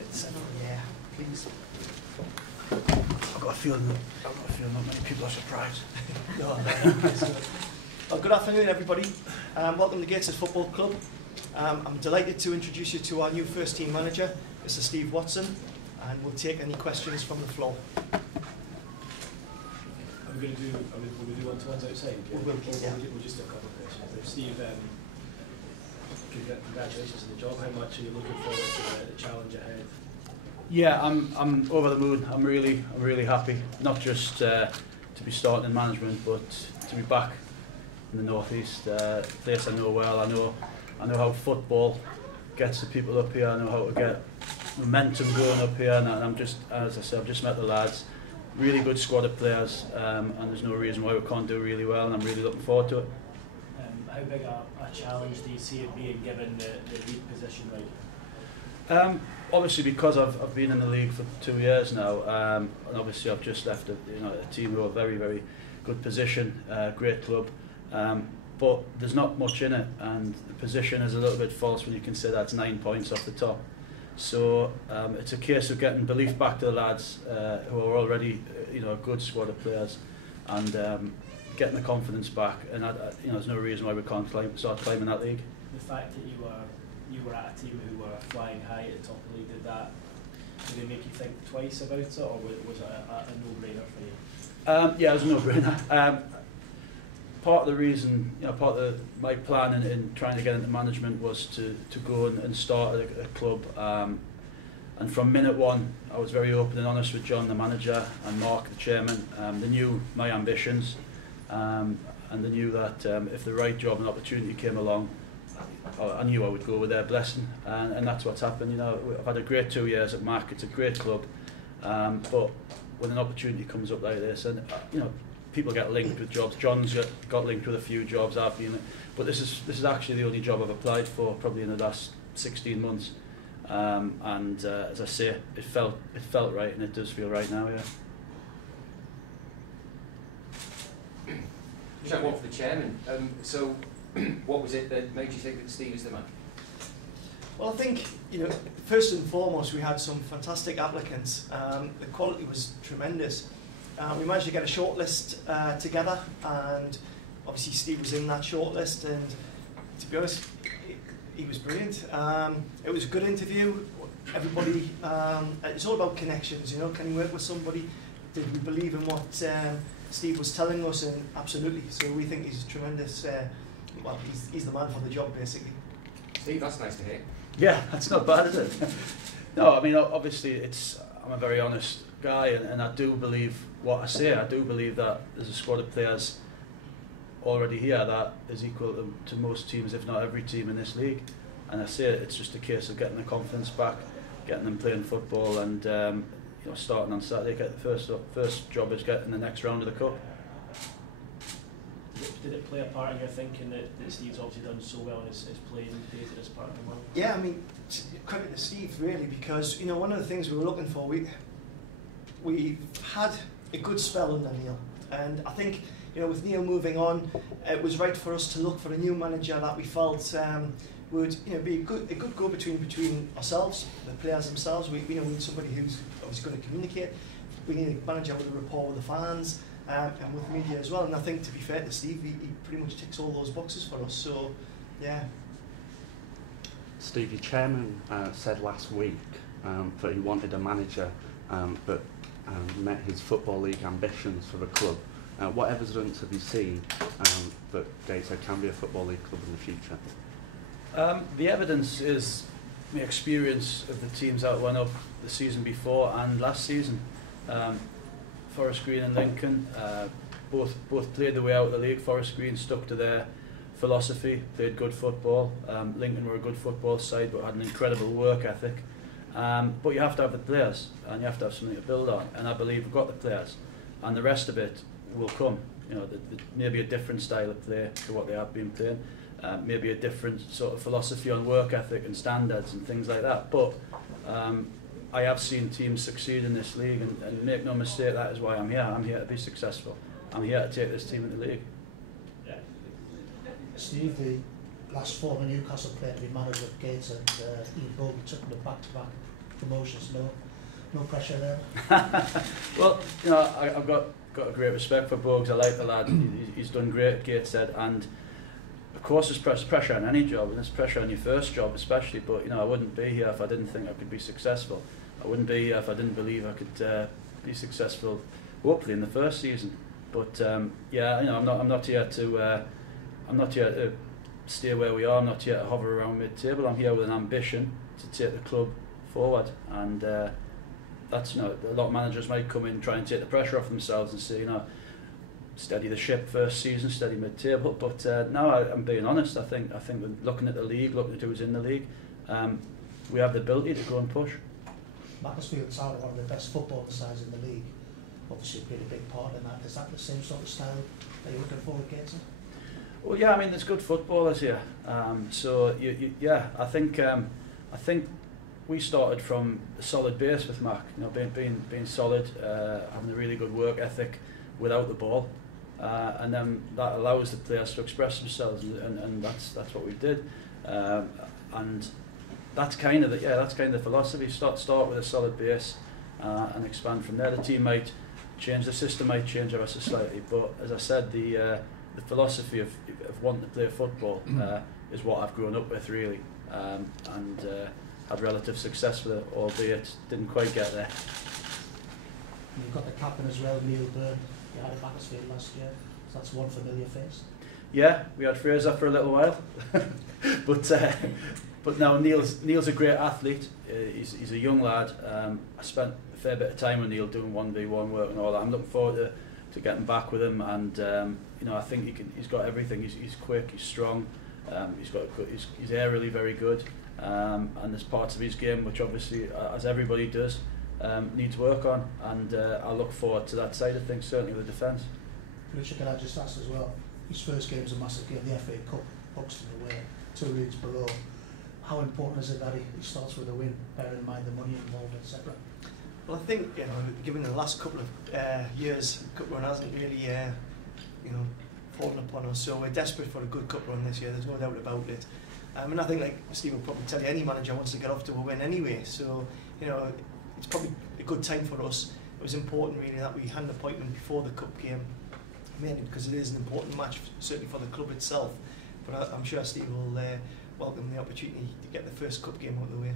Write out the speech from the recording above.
It's yeah, please. I've got a feeling not many people are surprised. No, well, good afternoon, everybody. Welcome to Gateshead Football Club. I'm delighted to introduce you to our new first team manager, Mr. Steve Watson, and we'll take any questions from the floor. Will we do one-to-ones outside? We'll just do a couple of questions. Steve, congratulations on the job. How much are you looking forward to the challenge ahead? Yeah, I'm over the moon. I'm really happy. Not just to be starting in management, but to be back in the northeast, place I know well. I know how football gets the people up here. I know how to get momentum going up here, and I'm just, as I said, I've just met the lads. Really good squad of players, and there's no reason why we can't do really well, and I'm really looking forward to it. How big a challenge do you see it being, given the league position right? Obviously, because I've been in the league for 2 years now, and obviously I've just left a team who are very, very good position, great club, but there's not much in it, and the position is a little bit false when you consider it's 9 points off the top. So it's a case of getting belief back to the lads who are already a good squad of players, and getting the confidence back. And there's no reason why we can't start climbing that league. The fact that you were at a team who were flying high at the top of the league, did they make you think twice about it, or was it a no-brainer for you? Yeah, it was a no-brainer. Part of the reason, part of my plan in trying to get into management was to go and start a club. And from minute one, I was very open and honest with John, the manager, and Mark, the chairman. They knew my ambitions, and they knew that if the right job and opportunity came along, I knew I would go with their blessing, and that's what's happened. I've had a great 2 years at Mark. It's a great club, but when an opportunity comes up like this, and people get linked with jobs. John's got linked with a few jobs I've been in, but this is actually the only job I've applied for probably in the last 16 months. And as I say, it felt right, and it does feel right now. Yeah. Just have one for the chairman. So, what was it that made you think that Steve is the man? Well, I think first and foremost we had some fantastic applicants. The quality was tremendous. We managed to get a shortlist together, and obviously Steve was in that shortlist, and to be honest, he was brilliant. It was a good interview. Everybody, it's all about connections, can you work with somebody? Did we believe in what Steve was telling us? And absolutely. So we think he's tremendous. Well, he's the man for the job, basically. Steve, that's nice to hear. Yeah, that's not bad, is it? No, I mean, obviously I'm a very honest guy, and I do believe what I say. I do believe that there's a squad of players already here that is equal to most teams, if not every team in this league. And I say it's just a case of getting the confidence back, getting them playing football, and starting on Saturday. Get the first job is getting the next round of the cup. Did it play a part in your thinking that Steve's obviously done so well in his playing days at this part of the world? Yeah, I mean, credit to Steve really, because one of the things we were looking for, we had a good spell under Neal, and I think with Neal moving on, it was right for us to look for a new manager that we felt would be a good go-between ourselves, the players themselves. We need somebody who's obviously going to communicate. We need a manager with a rapport with the fans, and with media as well. And I think, to be fair to Steve, he pretty much ticks all those boxes for us. So, yeah. Steve, your chairman said last week that he wanted a manager that met his Football League ambitions for the club. What evidence have you seen that Gateshead can be a Football League club in the future? The evidence is the experience of the teams that went up the season before and last season. Forest Green and Lincoln both played their way out of the league. Forest Green stuck to their philosophy, played good football. Lincoln were a good football side but had an incredible work ethic. But you have to have the players, and you have to have something to build on, and I believe we've got the players, and the rest of it will come. Maybe a different style of play to what they have been playing, maybe a different sort of philosophy on work ethic and standards and things like that, but I have seen teams succeed in this league, and make no mistake, that is why I'm here. I'm here to be successful. I'm here to take this team in the league. Yeah. Steve, the last former Newcastle player to be manager of Gateshead, Ian Bogle took them to back-to-back promotions, no pressure there? Well, you know, I've got a great respect for Bogues. I like the lad. He's done great at Gateshead, and of course there's pressure on any job, and there's pressure on your first job especially. But you know, I wouldn't be here if I didn't think I could be successful. I wouldn't be here if I didn't believe I could be successful, hopefully in the first season. But yeah, you know, I'm not here to stay where we are. I'm not here to hover around mid-table. I'm here with an ambition to take the club forward, and that's, you know, a lot of managers might come in and try and take the pressure off themselves and say, you know, steady the ship first season, steady mid-table. But no, I'm being honest. I think that looking at the league, looking at who's in the league, we have the ability to go and push. Macclesfield's are one of the best football sides in the league. Obviously played a big part in that. Is that the same sort of style that you're looking forward to getting? Well, yeah, I mean, there's good footballers here. So yeah, I think we started from a solid base with Mac. You know, being solid, having a really good work ethic without the ball, and then that allows the players to express themselves, and that's what we did. And that's kind of the philosophy. Start with a solid base, and expand from there. The team might change, the system might change ever so slightly, but as I said, the philosophy of wanting to play football is what I've grown up with, really, and had relative success with it, albeit didn't quite get there. And you've got the captain as well, Neal Maupay. You had a Macclesfield last year, so that's one familiar face. Yeah, we had Fraser for a little while, but no, Neal's a great athlete. He's a young lad. I spent a fair bit of time with Neal doing 1v1 work and all that. I'm looking forward to getting back with him, and you know, I think he's got everything. He's quick, he's strong, he's aerially very good, and there's parts of his game which obviously, as everybody does, needs work on, and I look forward to that side of things, certainly with the defence. Richard, can I just ask as well, his first game was a massive game, the FA Cup, Buxton away, 2 leagues below. How important is it that he starts with a win, bearing in mind the money involved, etc.? Well, I think, you know, given the last couple of years, the cup run hasn't really, you know, fallen upon us. So we're desperate for a good cup run this year. There's no doubt about it. And I think, like Steve will probably tell you, any manager wants to get off to a win anyway. So, you know, it's probably a good time for us. It was important, really, that we had an appointment before the cup game, mainly because it is an important match, certainly for the club itself. But I'm sure Steve will welcome the opportunity to get the first cup game out of the way.